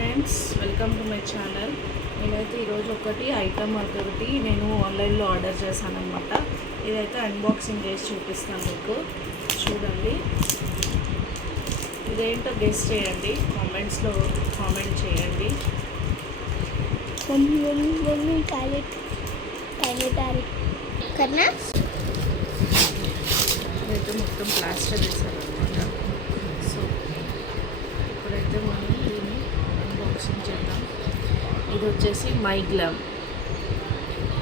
Friends, welcome to my channel. నేనైతే ఈరోజు ఒకటి ఐటమ్ ఒకటి నేను ఆన్లైన్లో ఆర్డర్ చేశాను అనమాట. ఇదైతే అన్బాక్సింగ్ చేసి చూపిస్తాను మీకు. చూడండి, ఇదేంటో గెస్ చేయండి, కామెంట్స్లో కామెంట్ చేయండి. ఇదైతే మొత్తం ప్లాస్టర్ చేశారనమాట. సో ఇప్పుడైతే మనం దీన్ని అన్బాక్సింగ్ చేద్దాం. ఇది వచ్చేసి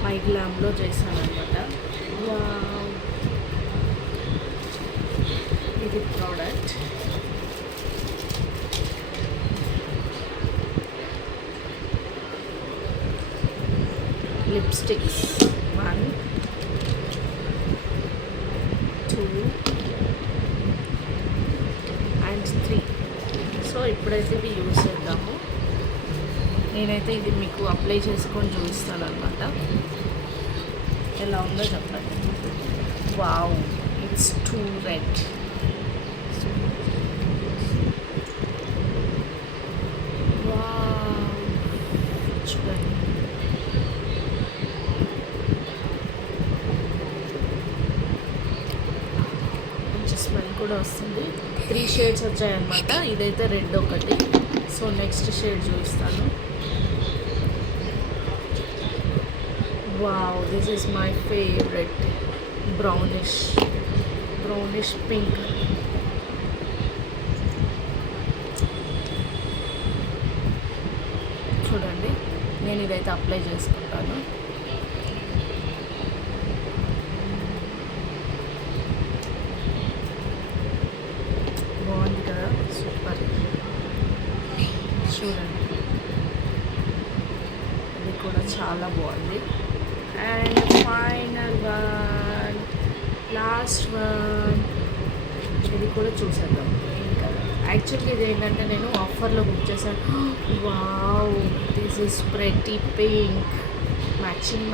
మైగ్లామ్లో చేశానమాట. ఇది ప్రోడక్ట్. Lipsticks 1 2 and 3. సో ఇప్పుడైతే ఇవి యూజ్ చేద్దాము. నేనైతే ఇది మీకు అప్లై చేసుకొని చూపిస్తాను అనమాట. ఎలా ఉందో చెప్పండి. Wow, it's two red. చూడండి, మంచి స్మెల్ కూడా వస్తుంది. 3 షేడ్స్ వచ్చాయన్నమాట. ఇదైతే రెడ్ ఒకటి. సో నెక్స్ట్ షేడ్ చూపిస్తాను. Wow, this is my favourite. Brownish pink. చూడండి, నేను ఇదైతే అప్లై చేసుకుంటాను. బాగుంది కదా, సూపర్. చూడండి, ఇది కూడా చాలా బాగుంది. And final one, last one, ఇది కూడా చూసేద్దాం. ఇంకా యాక్చువల్లీ ఇది ఏంటంటే నేను ఆఫర్లో బుక్ చేశాను. Wow, this is pretty pink. Matching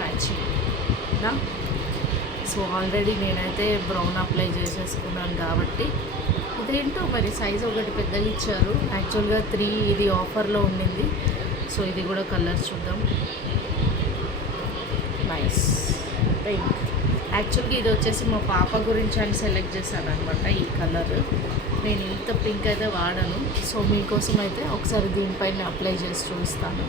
నా. సో ఆల్రెడీ నేనైతే బ్రౌన్ అప్లై చేసేసుకున్నాను కాబట్టి ఇదేంటో మరి సైజ్ ఒకటి పెద్దగా ఇచ్చారు. యాక్చువల్గా 3 ఇది ఆఫర్లో ఉండింది. సో ఇది కూడా కలర్ చూద్దాం. Nice pink. యాక్చువల్గా ఇది వచ్చేసి మా పాప గురించి అని సెలెక్ట్ చేశాను అనమాట. ఈ కలర్ నేను ఇంత పింక్ అయితే వాడను. సో మీకోసం అయితే ఒకసారి దీనిపైన అప్లై చేసి చూపిస్తాను.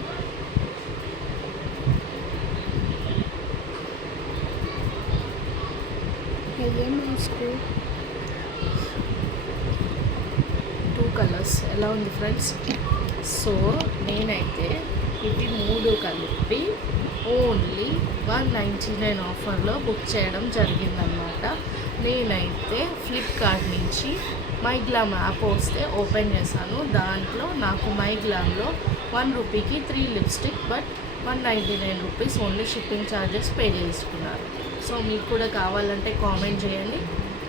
టూ కలర్స్ ఎలా ఉంది ఫ్రెండ్స్? సో నేనైతే ఇవి 3 కలిపి ఓన్లీ 199 ఆఫర్లో బుక్ చేయడం జరిగిందనమాట. నేనైతే ఫ్లిప్కార్ట్ నుంచి మైగ్లామ్ యాప్ వస్తే ఓపెన్ చేశాను. దాంట్లో నాకు మైగ్లామ్లో 1 రూపీకి 3 lipstick, but 199 rupees only shipping charges pay చేసుకున్నారు. సో మీకు కూడా కావాలంటే కామెంట్ చేయండి,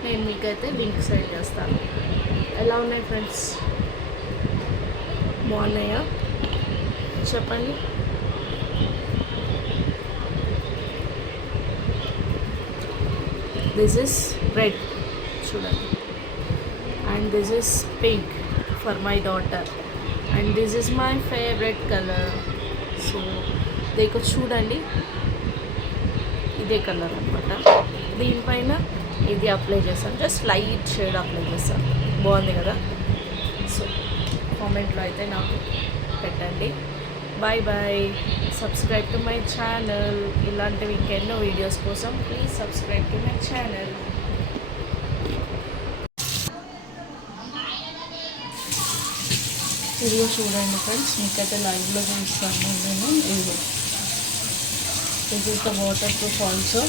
నేను మీకైతే లింక్ సెండ్ చేస్తాను. ఎలా ఉన్నాయి ఫ్రెండ్స్? బాగున్నాయా చెప్పండి. దిస్ ఇస్ రెడ్ చూడండి, and this is pink for my daughter, and this is my favourite colour. So దీనికి చూడండి, ఇదే కలర్ అనమాట. దీనిపైన ఇది అప్లై చేస్తాను, జస్ట్ లైట్ షేడ్ అప్లై చేస్తాను. బాగుంది కదా? సో కామెంట్లో అయితే నాకు పెట్టండి. Bye bye. Subscribe to my channel. ఇలాంటివి ఇంకెన్నో వీడియోస్ కోసం please subscribe to my channel. ఇదిగో చూడండి ఫ్రెండ్స్, మీకైతే లైవ్లో చూస్తాను నేను. ఇదిగో this is the waterproof also.